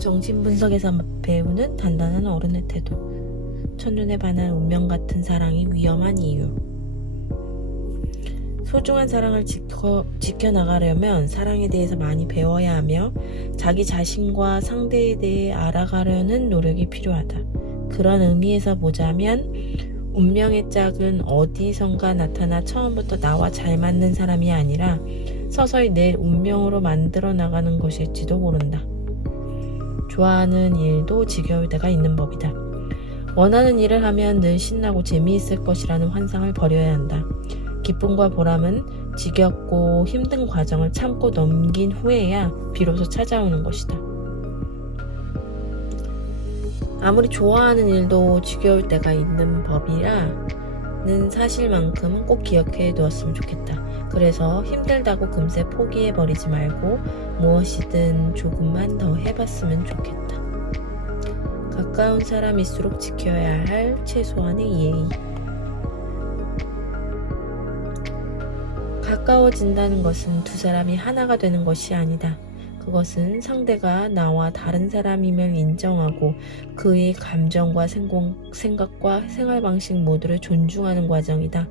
정신분석에서 배우는 단단한 어른의 태도. 첫눈에 반한 운명 같은 사랑이 위험한 이유. 소중한 사랑을 지켜, 지켜나가려면 사랑에 대해서 많이 배워야 하며 자기 자신과 상대에 대해 알아가려는 노력이 필요하다. 그런 의미에서 보자면 운명의 짝은 어디선가 나타나 처음부터 나와 잘 맞는 사람이 아니라 서서히 내 운명으로 만들어 나가는 것일지도 모른다. 좋아하는 일도 지겨울 때가 있는 법이다. 원하는 일을 하면 늘 신나고 재미있을 것이라는 환상을 버려야 한다. 기쁨과 보람은 지겹고 힘든 과정을 참고 넘긴 후에야 비로소 찾아오는 것이다. 아무리 좋아하는 일도 지겨울 때가 있는 법이라 는 사실만큼은 꼭 기억해 두었으면 좋겠다. 그래서 힘들다고 금세 포기해 버리지 말고 무엇이든 조금만 더 해봤으면 좋겠다. 가까운 사람일수록 지켜야 할 최소한의 예의. 가까워진다는 것은 두 사람이 하나가 되는 것이 아니다. 그것은 상대가 나와 다른 사람임을 인정하고 그의 감정과 생각과 생활 방식 모두를 존중하는 과정이다.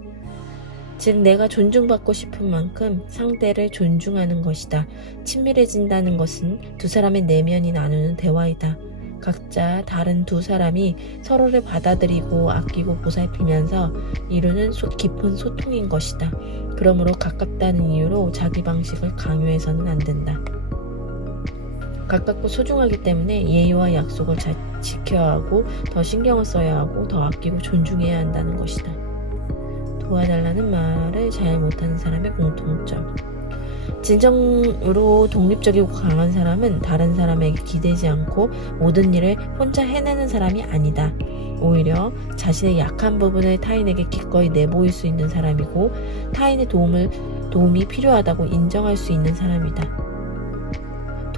즉, 내가 존중받고 싶은 만큼 상대를 존중하는 것이다. 친밀해진다는 것은 두 사람의 내면이 나누는 대화이다. 각자 다른 두 사람이 서로를 받아들이고 아끼고 보살피면서 이루는 소, 깊은 소통인 것이다. 그러므로 가깝다는 이유로 자기 방식을 강요해서는 안 된다. 가깝고 소중하기 때문에 예의와 약속을 잘 지켜야 하고 더 신경을 써야 하고 더 아끼고 존중해야 한다는 것이다. 도와달라는 말을 잘 못하는 사람의 공통점. 진정으로 독립적이고 강한 사람은 다른 사람에게 기대지 않고 모든 일을 혼자 해내는 사람이 아니다. 오히려 자신의 약한 부분을 타인에게 기꺼이 내보일 수 있는 사람이고 타인의 도움을 도움이 필요하다고 인정할 수 있는 사람이다.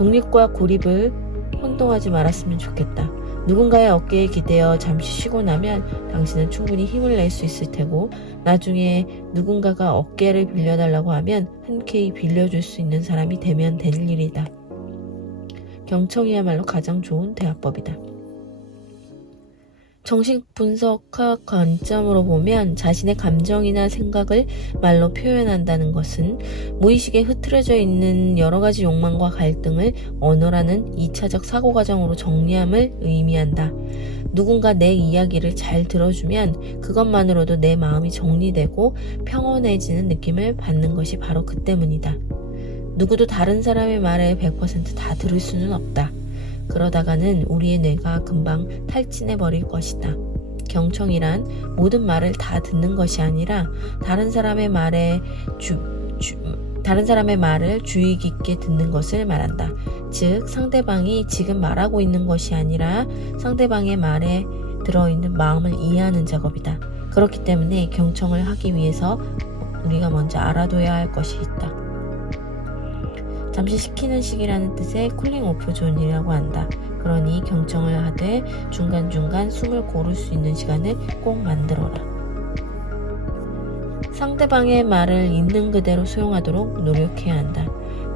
독립과 고립을 혼동하지 말았으면 좋겠다. 누군가의 어깨에 기대어 잠시 쉬고 나면 당신은 충분히 힘을 낼 수 있을 테고 나중에 누군가가 어깨를 빌려달라고 하면 흔쾌히 빌려줄 수 있는 사람이 되면 될 일이다. 경청이야말로 가장 좋은 대화법이다. 정식 분석학 관점으로 보면 자신의 감정이나 생각을 말로 표현한다는 것은 무의식에 흐트러져 있는 여러 가지 욕망과 갈등을 언어라는 2차적 사고 과정으로 정리함을 의미한다. 누군가 내 이야기를 잘 들어주면 그것만으로도 내 마음이 정리되고 평온해지는 느낌을 받는 것이 바로 그 때문이다. 누구도 다른 사람의 말을 100%다 들을 수는 없다. 그러다가는 우리의 뇌가 금방 탈진해 버릴 것이다. 경청이란 모든 말을 다 듣는 것이 아니라 다른 사람의 말에 주, 주, 다른 사람의 말을 주의 깊게 듣는 것을 말한다. 즉, 상대방이 지금 말하고 있는 것이 아니라 상대방의 말에 들어있는 마음을 이해하는 작업이다. 그렇기 때문에 경청을 하기 위해서 우리가 먼저 알아둬야 할 것이 있다. 잠시 식히는 시기라는 뜻의 쿨링 오프 존이라고 한다. 그러니 경청을 하되 중간중간 숨을 고를 수 있는 시간을 꼭 만들어라. 상대방의 말을 있는 그대로 수용하도록 노력해야 한다.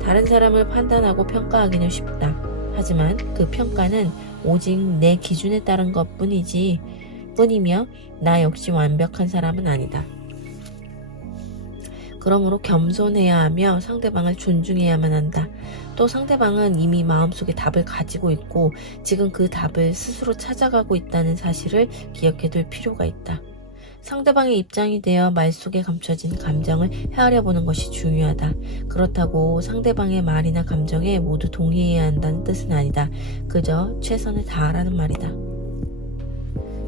다른 사람을 판단하고 평가하기는 쉽다. 하지만 그 평가는 오직 내 기준에 따른 것 뿐이지 뿐이며 나 역시 완벽한 사람은 아니다. 그러므로 겸손해야 하며 상대방을 존중해야만 한다. 또 상대방은 이미 마음속에 답을 가지고 있고 지금 그 답을 스스로 찾아가고 있다는 사실을 기억해 둘 필요가 있다. 상대방의 입장이 되어 말 속에 감춰진 감정을 헤아려 보는 것이 중요하다. 그렇다고 상대방의 말이나 감정에 모두 동의해야 한다는 뜻은 아니다. 그저 최선을 다하라는 말이다.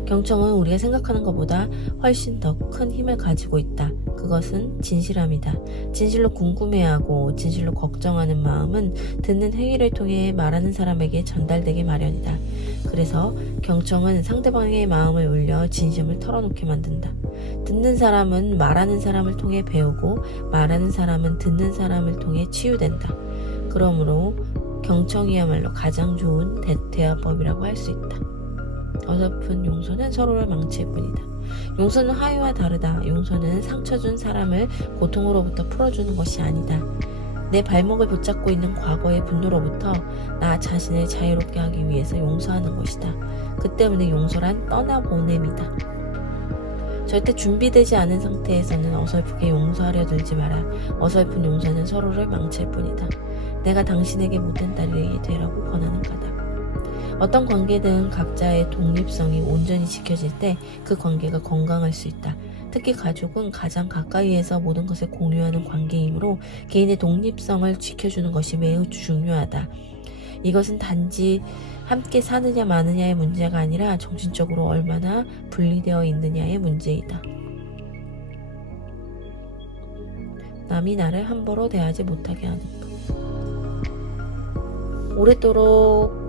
경청은 우리가 생각하는 것보다 훨씬 더 큰 힘을 가지고 있다. 그것은 진실함이다. 진실로 궁금해하고 진실로 걱정하는 마음은 듣는 행위를 통해 말하는 사람에게 전달되기 마련이다. 그래서 경청은 상대방의 마음을 울려 진심을 털어놓게 만든다. 듣는 사람은 말하는 사람을 통해 배우고 말하는 사람은 듣는 사람을 통해 치유된다. 그러므로 경청이야말로 가장 좋은 대, 대화법이라고 할 수 있다. 어설픈 용서는 서로를 망칠 뿐이다. 용서는 하유와 다르다. 용서는 상처 준 사람을 고통으로부터 풀어주는 것이 아니다. 내 발목을 붙잡고 있는 과거의 분노로부터 나 자신을 자유롭게 하기 위해서 용서하는 것이다. 그 때문에 용서란 떠나보냄이다. 절대 준비되지 않은 상태에서는 어설프게 용서하려 들지 마라. 어설픈 용서는 서로를 망칠 뿐이다. 내가 당신에게 못된 딸이 되라고 권하는 거다. 어떤 관계든 각자의 독립성이 온전히 지켜질 때 그 관계가 건강할 수 있다. 특히 가족은 가장 가까이에서 모든 것을 공유하는 관계이므로 개인의 독립성을 지켜주는 것이 매우 중요하다. 이것은 단지 함께 사느냐 마느냐의 문제가 아니라 정신적으로 얼마나 분리되어 있느냐의 문제이다. 남이 나를 함부로 대하지 못하게 하는 것. 오랫도록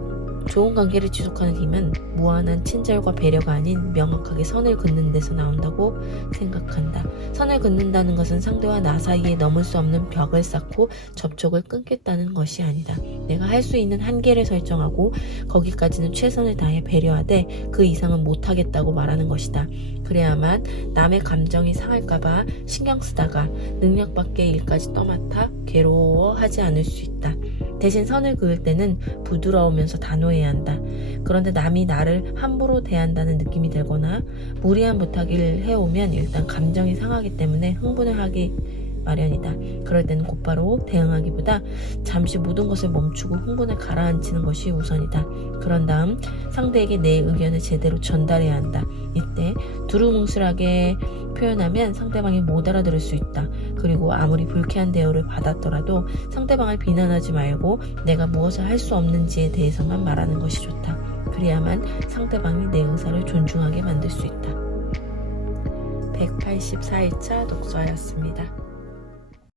좋은 관계를 지속하는 힘은 무한한 친절과 배려가 아닌 명확하게 선을 긋는 데서 나온다고 생각한다. 선을 긋는다는 것은 상대와 나 사이에 넘을 수 없는 벽을 쌓고 접촉을 끊겠다는 것이 아니다. 내가 할 수 있는 한계를 설정하고 거기까지는 최선을 다해 배려하되 그 이상은 못하겠다고 말하는 것이다. 그래야만 남의 감정이 상할까봐 신경 쓰다가 능력 밖의 일까지 떠맡아 괴로워하지 않을 수 있다. 대신 선을 그을 때는 부드러우면서 단호해야 한다. 그런데 남이 나를 함부로 대한다는 느낌이 들거나 무리한 부탁을 해오면 일단 감정이 상하기 때문에 흥분을 하기 마련이다. 그럴 때는 곧바로 대응하기보다 잠시 모든 것을 멈추고 흥분을 가라앉히는 것이 우선이다. 그런 다음 상대에게 내 의견을 제대로 전달해야 한다. 이때 두루뭉술하게 표현하면 상대방이 못 알아들을 수 있다. 그리고 아무리 불쾌한 대우를 받았더라도 상대방을 비난하지 말고 내가 무엇을 할 수 없는지에 대해서만 말하는 것이 좋다. 그래야만 상대방이 내 의사를 존중하게 만들 수 있다. 184일차 독서였습니다.